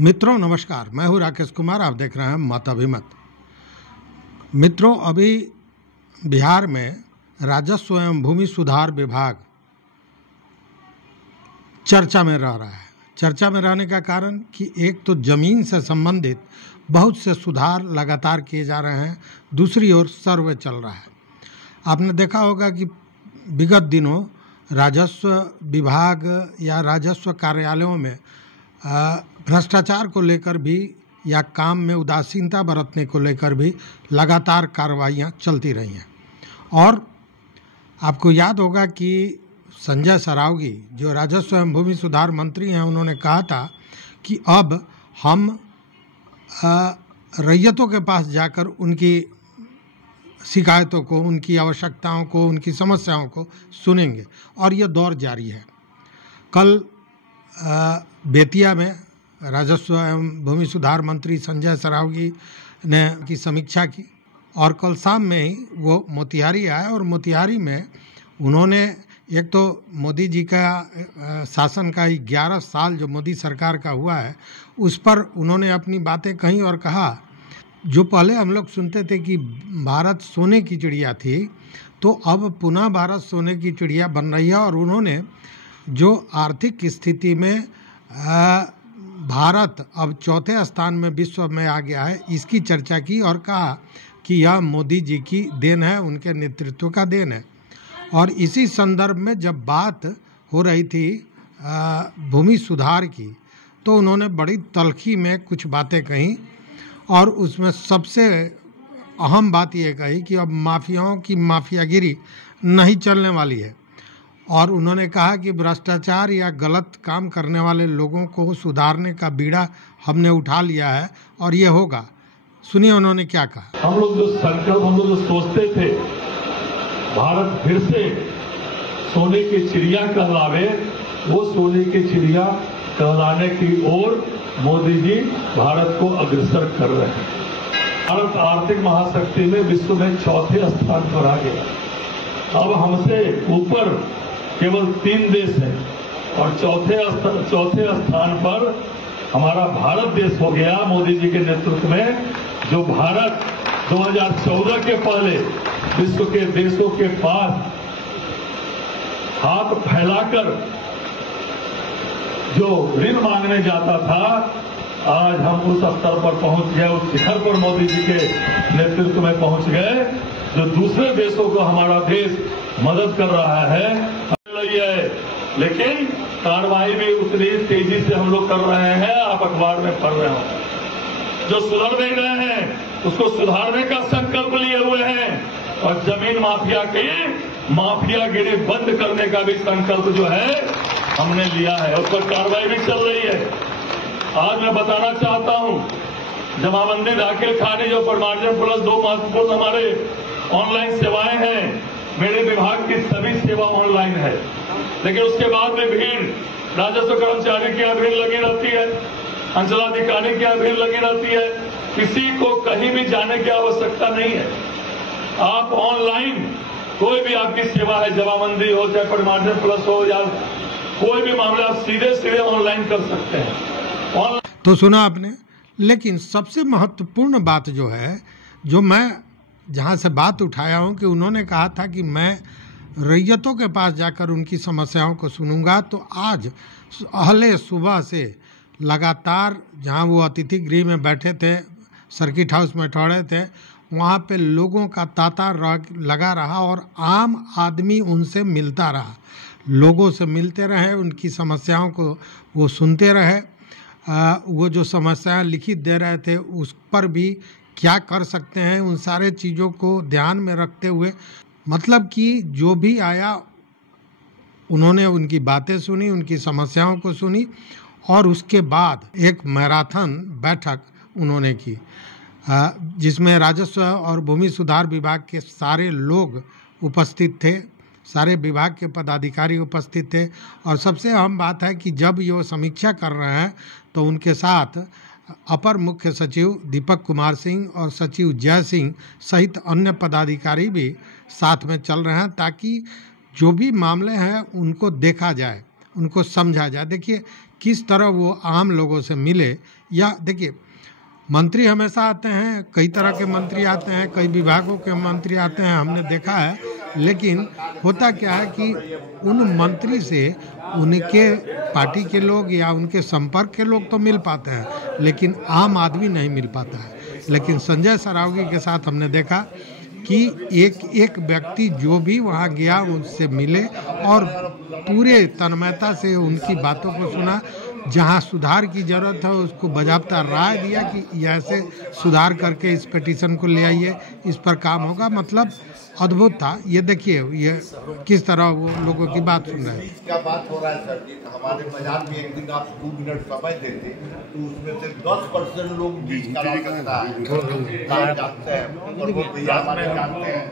मित्रों नमस्कार, मैं हूं राकेश कुमार। आप देख रहे हैं मत अभिमत। मित्रों, अभी बिहार में राजस्व एवं भूमि सुधार विभाग चर्चा में रह रहा है। चर्चा में रहने का कारण कि एक तो जमीन से संबंधित बहुत से सुधार लगातार किए जा रहे हैं, दूसरी ओर सर्वे चल रहा है। आपने देखा होगा कि विगत दिनों राजस्व विभाग या राजस्व कार्यालयों में भ्रष्टाचार को लेकर भी या काम में उदासीनता बरतने को लेकर भी लगातार कार्रवाइयाँ चलती रही हैं। और आपको याद होगा कि संजय सरावगी जो राजस्व एवं भूमि सुधार मंत्री हैं, उन्होंने कहा था कि अब हम रैयतों के पास जाकर उनकी शिकायतों को, उनकी आवश्यकताओं को, उनकी समस्याओं को सुनेंगे, और ये दौर जारी है। कल बेतिया में राजस्व एवं भूमि सुधार मंत्री संजय सरावगी ने की समीक्षा की, और कल शाम में ही वो मोतिहारी आए, और मोतिहारी में उन्होंने एक तो मोदी जी का शासन का 11 साल जो मोदी सरकार का हुआ है उस पर उन्होंने अपनी बातें कही और कहा, जो पहले हम लोग सुनते थे कि भारत सोने की चिड़िया थी, तो अब पुनः भारत सोने की चिड़िया बन रही है। और उन्होंने जो आर्थिक स्थिति में भारत अब चौथे स्थान में विश्व में आ गया है, इसकी चर्चा की और कहा कि यह मोदी जी की देन है, उनके नेतृत्व का देन है। और इसी संदर्भ में जब बात हो रही थी भूमि सुधार की, तो उन्होंने बड़ी तल्खी में कुछ बातें कहीं, और उसमें सबसे अहम बात यह कही कि अब माफियाओं की माफियागिरी नहीं चलने वाली है। और उन्होंने कहा कि भ्रष्टाचार या गलत काम करने वाले लोगों को सुधारने का बीड़ा हमने उठा लिया है, और ये होगा। सुनिए उन्होंने क्या कहा। हम लोग जो सोचते थे भारत फिर से सोने की चिड़िया कहलावे, वो सोने की चिड़िया कहलाने की ओर मोदी जी भारत को अग्रसर कर रहे हैं। भारत आर्थिक महाशक्ति में विश्व में चौथे स्थान पर आ गया। अब हमसे ऊपर केवल 3 देश हैं, और चौथे स्थान पर हमारा भारत देश हो गया मोदी जी के नेतृत्व में। जो भारत 2014 के पहले विश्व के देशों के पास हाथ फैलाकर जो ऋण मांगने जाता था, आज हम उस स्तर पर पहुंच गए, उस शिखर पर मोदी जी के नेतृत्व में पहुंच गए, जो दूसरे देशों को हमारा देश मदद कर रहा है। लेकिन कार्रवाई भी उतनी तेजी से हम लोग कर रहे हैं। आप अखबार में पढ़ रहे हो, जो सुधर नहीं रहे हैं उसको सुधारने का संकल्प लिए हुए हैं, और जमीन माफिया की माफियागिरी बंद करने का भी संकल्प जो है हमने लिया है, उस पर कार्रवाई भी चल रही है। आज मैं बताना चाहता हूं, जमाबंदी दाखिल खाने जो प्रमार्जन प्लस 2 महत्वपूर्ण हमारे ऑनलाइन सेवाएं हैं। मेरे विभाग की सभी सेवा ऑनलाइन है, लेकिन उसके बाद में भीड़, राजस्व कर्मचारी की भीड़ लगी रहती है, अंचलाधिकारी की भीड़ लगी रहती है। किसी को कहीं भी जाने की आवश्यकता नहीं है। आप ऑनलाइन कोई भी आपकी सेवा है, जमाबंदी हो चाहे प्रमार्जन प्लस हो या कोई भी मामला, आप सीधे ऑनलाइन कर सकते हैं। तो सुना आपने। लेकिन सबसे महत्वपूर्ण बात जो है, जो मैं जहाँ से बात उठाया हूँ, कि उन्होंने कहा था कि मैं रैयतों के पास जाकर उनकी समस्याओं को सुनूंगा। तो आज पहले सुबह से लगातार जहाँ वो अतिथि गृह में बैठे थे, सर्किट हाउस में ठहरे थे, वहाँ पे लोगों का तांता लगा रहा, और आम आदमी उनसे मिलता रहा, लोगों से मिलते रहे, उनकी समस्याओं को वो सुनते रहे। वो जो समस्याएं लिखित दे रहे थे उस पर भी क्या कर सकते हैं, उन सारे चीज़ों को ध्यान में रखते हुए, मतलब कि जो भी आया उन्होंने उनकी बातें सुनी, उनकी समस्याओं को सुनी, और उसके बाद एक मैराथन बैठक उन्होंने की, जिसमें राजस्व और भूमि सुधार विभाग के सारे लोग उपस्थित थे, सारे विभाग के पदाधिकारी उपस्थित थे। और सबसे अहम बात है कि जब ये समीक्षा कर रहे हैं तो उनके साथ अपर मुख्य सचिव दीपक कुमार सिंह और सचिव जय सिंह सहित अन्य पदाधिकारी भी साथ में चल रहे हैं, ताकि जो भी मामले हैं उनको देखा जाए, उनको समझा जाए। देखिए किस तरह वो आम लोगों से मिले। या देखिए, मंत्री हमेशा आते हैं, कई तरह के मंत्री आते हैं, कई विभागों के मंत्री आते हैं, हमने देखा है। लेकिन होता क्या है कि उन मंत्री से उनके पार्टी के लोग या उनके संपर्क के लोग तो मिल पाते हैं, लेकिन आम आदमी नहीं मिल पाता है। लेकिन संजय सरावगी के साथ हमने देखा कि एक एक व्यक्ति जो भी वहाँ गया उनसे मिले और पूरे तन्मयता से उनकी बातों को सुना। जहाँ सुधार की ज़रूरत है उसको बाज़ाब्ता राय दिया कि ऐसे सुधार करके इस पिटीशन को ले आइए, इस पर काम होगा। मतलब अद्भुत था। ये देखिए ये किस तरह वो लोगों की बात सुन रहे हैं। क्या बात हो रहा है सर जी, हमारे बाजार में एक दिन आप 2 मिनट समय देते तो उसमें से 10% लोग बीच का सकता है, जानते हैं और वो भैया हमारे जानते हैं।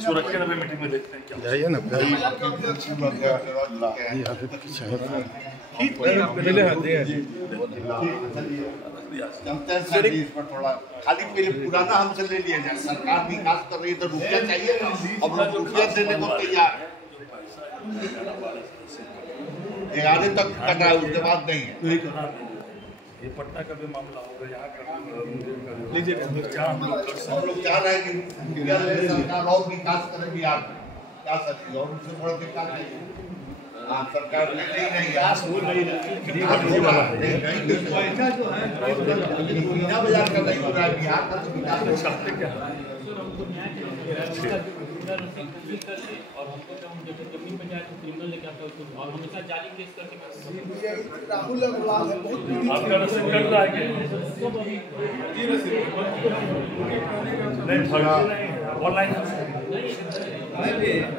सुरक्षा में मीटिंग में देखते हैं क्या जाइए ना जानते हैं सर जी, इस पर थोड़ा खाली पहले पुराना हमसे ले लिया जाए। सरकार विकास कर रही है तो रुपया चाहिए, अब लोग रुपया देने को तैयार है। 11 तक कटा है, उसके बाद नहीं है। ये पटना का भी मामला होगा, यहाँ का लीजिए क्या हम लोग चाह रहे हैं कि सरकार और विकास करे बिहार में, क्या सकती है और उससे थोड़ा विकास चाहिए। हाँ, सरकार ले नहीं रही है, पैसा जो है मीना बाजार का नहीं हो रहा है, बिहार का तो विकास चाहते क्या और हमको तो हम जब जमीन पे जाए तो क्रिमिनल लेके आता है और हमेशा जाली केस करके राहुल अग्रवाल है बहुत आपका रसीद कट रहा है क्या? नहीं फर्जी नहीं, ऑनलाइन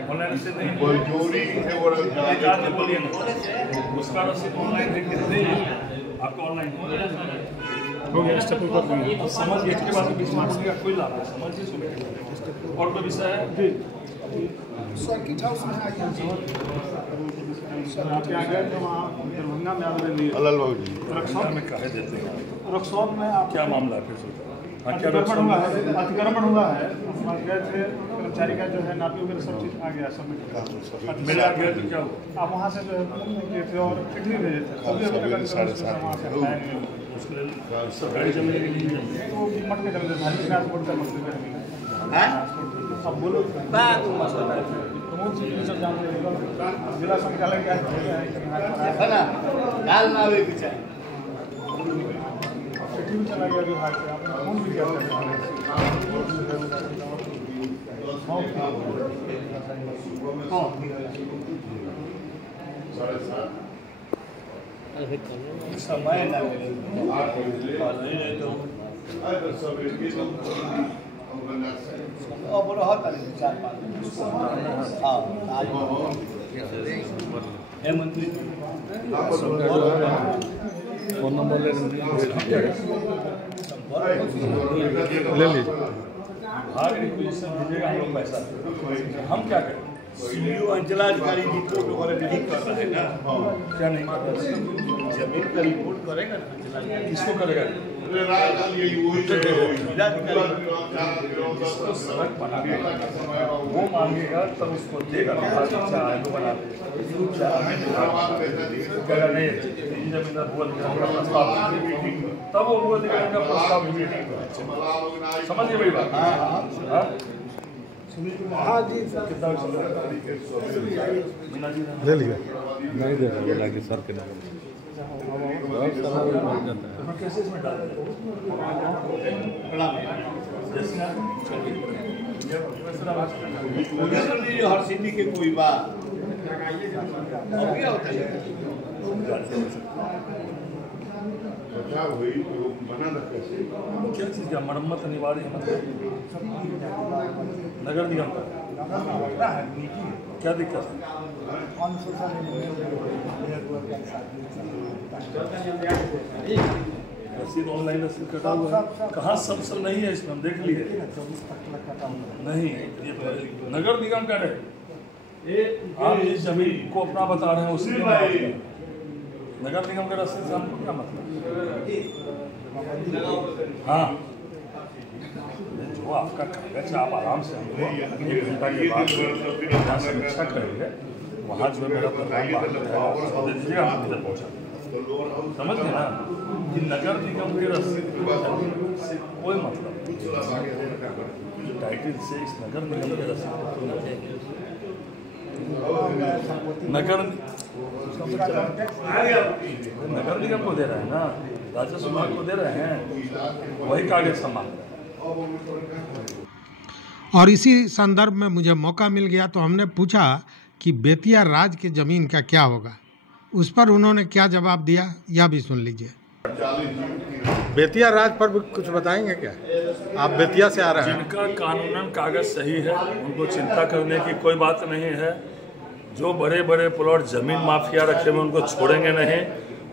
ऑनलाइन रसीद नहीं, चोरी से वो एक आदमी बोलिए ना उसका रसीद ऑनलाइन देखते आपका ऑनलाइन हो गया। स्टेप कर दिया, समझिए इसके बाद विश्वास का कोई लाभ नहीं, समझिए सुनिए। और कोई विषय है सर्किट हाउस में आइए। आपके आ गए तो वहाँ दरभंगा में आप लिए अलल बाबू जी रक्षा में कहे देते हैं रक्सौल में आप क्या मामला है फिर सोचा? हाँ, क्या अतिक्रमण हुआ है, रक्षा अतिक्रमण हुआ है। हम गए थे, कर्मचारी का जो है नापी वगैरह सब चीज़ आ गया सबमिट मिला गया तो क्या हुआ? आप वहाँ से जो है किए थे और चिट्ठी भी भेजे थे, तभी अभी तक वहाँ से अप्लाई नहीं हुआ। उसके लिए सरकारी जमीन की नहीं है। वो मट के चले थे, विकास बोर्ड का मसले पे अब बोलो प्रमोद जी ये सब जानते हैं, जिला संचालक क्या है ना, डाल ना वे पीछे चिट्ठी भी चला गया विभाग से, आपने फोन भी किया समय लगे अब रहत 4-5 हाँ है मंत्री फोन नंबर ले लीजिए। भाग रिक्वेशन भेजेगा हम लोग पैसा, हम क्या करें? सीईओ अंचलाधिकारी रिपोर्ट वगैरह नहीं कर रहे हैं ना, क्या नहीं कर रहे? जमीन का रिपोर्ट करेगा ना अंचलाधिकारी, किसको करेगा? जिसको सड़क बनाना वो मांगेगा तब उसको देगा, चाहे तो बना देगा नहीं जमीन भूल प्रस्ताव तब वो भूल अधिकारी का प्रस्ताव समझिए बड़ी बात। हाँ जी कितना ले लिया नहीं दे रहा बोला कि सर के कैसे इसमें डाल हर सिटी के कोई बात और क्या होता है क्या चीज़ का मरम्मत अनिवार्य है? मतलब नगर निगम का क्या दिक्कत है? रसीद ऑनलाइन रसीद कटा हुआ है, कहाँ सब नहीं है इसमें, हम देख लिए नहीं। ये नगर निगम का है, आप जिस जमीन को अपना बता रहे हैं उसी में नगर निगम का रसीद से हमको क्या मतलब? हाँ वो आपका कागज आप आराम से हमको 1 घंटा के बाद यहाँ समीक्षा करेंगे, वहाँ जो मेरा प्रधान बाहर रहेगा दे दीजिएगा, हम इधर पहुँचा समझ गए ना कि नगर निगम के रसीद से कोई मतलब नहीं, टाइटल से इस नगर निगम के रसीद नगर निगम को दे रहे हैं ना, राजस्व विभाग को दे रहे हैं, वही कागज संभाल रहे हैं। और इसी संदर्भ में मुझे मौका मिल गया तो हमने पूछा कि बेतिया राज की ज़मीन का क्या होगा। उस पर उन्होंने क्या जवाब दिया, यह भी सुन लीजिए। बेतिया राज पर भी कुछ बताएंगे क्या? आप बेतिया से आ रहे हैं। जिनका कानूनन कागज सही है उनको चिंता करने की कोई बात नहीं है। जो बड़े बड़े प्लॉट जमीन माफिया रखे हुए उनको छोड़ेंगे नहीं,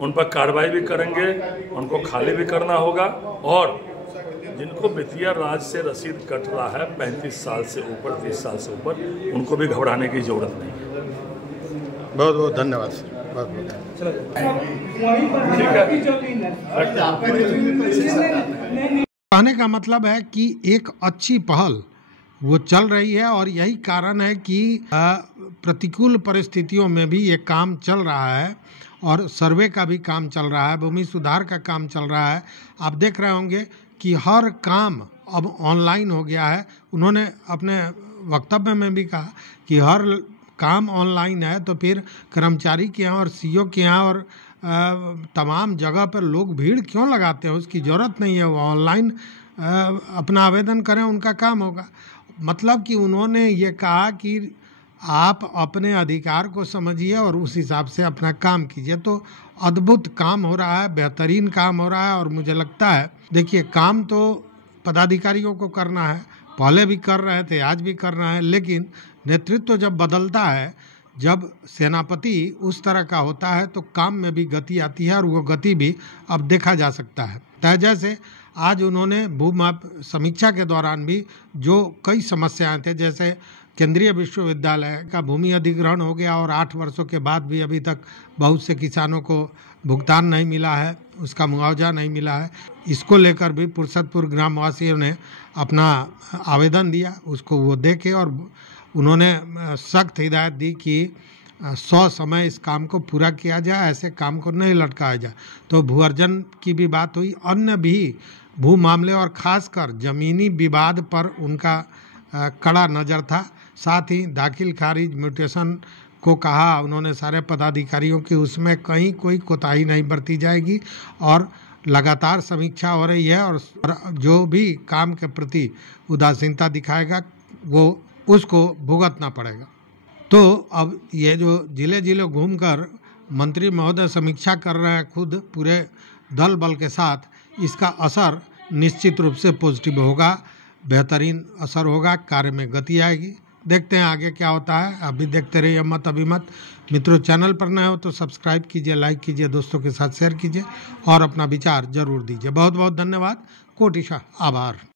उन पर कार्रवाई भी करेंगे, उनको खाली भी करना होगा। और जिनको बेतिया राज से रसीद कट रहा है 35 साल से ऊपर, 30 साल से ऊपर, उनको भी घबराने की जरूरत नहीं है। बहुत बहुत धन्यवाद सर, बहुत बहुत कहने का मतलब है कि एक अच्छी पहल वो चल रही है और यही कारण है कि प्रतिकूल परिस्थितियों में भी ये काम चल रहा है और सर्वे का भी काम चल रहा है, भूमि सुधार का काम चल रहा है। आप देख रहे होंगे कि हर काम अब ऑनलाइन हो गया है। उन्होंने अपने वक्तव्य में भी कहा कि हर काम ऑनलाइन है, तो फिर कर्मचारी के यहाँ और सीईओ के यहाँ और तमाम जगह पर लोग भीड़ क्यों लगाते हैं, उसकी ज़रूरत नहीं है। वो ऑनलाइन अपना आवेदन करें, उनका काम होगा। मतलब कि उन्होंने ये कहा कि आप अपने अधिकार को समझिए और उस हिसाब से अपना काम कीजिए। तो अद्भुत काम हो रहा है, बेहतरीन काम हो रहा है। और मुझे लगता है, देखिए, काम तो पदाधिकारियों को करना है, पहले भी कर रहे थे, आज भी कर रहे हैं, लेकिन नेतृत्व जब बदलता है, जब सेनापति उस तरह का होता है तो काम में भी गति आती है और वो गति भी अब देखा जा सकता है। तो जैसे आज उन्होंने भूमाप समीक्षा के दौरान भी जो कई समस्याएं थे, जैसे केंद्रीय विश्वविद्यालय का भूमि अधिग्रहण हो गया और 8 वर्षों के बाद भी अभी तक बहुत से किसानों को भुगतान नहीं मिला है, उसका मुआवजा नहीं मिला है। इसको लेकर भी फुर्सतपुर ग्रामवासियों ने अपना आवेदन दिया, उसको वो देखे और उन्होंने सख्त हिदायत दी कि 100 समय इस काम को पूरा किया जाए, ऐसे काम को नहीं लटकाया जाए। तो भू अर्जन की भी बात हुई, अन्य भी भू मामले और ख़ासकर ज़मीनी विवाद पर उनका कड़ा नज़र था। साथ ही दाखिल खारिज म्यूटेशन को कहा उन्होंने सारे पदाधिकारियों की, उसमें कहीं कोई कोताही नहीं बरती जाएगी और लगातार समीक्षा हो रही है। और जो भी काम के प्रति उदासीनता दिखाएगा वो उसको भुगतना पड़ेगा। तो अब ये जो जिले जिले घूमकर मंत्री महोदय समीक्षा कर रहे हैं खुद पूरे दल बल के साथ, इसका असर निश्चित रूप से पॉजिटिव होगा, बेहतरीन असर होगा, कार्य में गति आएगी। देखते हैं आगे क्या होता है। अभी देखते रहिए मत अभिमत। मित्रों, चैनल पर नए हो तो सब्सक्राइब कीजिए, लाइक कीजिए, दोस्तों के साथ शेयर कीजिए और अपना विचार जरूर दीजिए। बहुत बहुत धन्यवाद, कोटिशा आभार।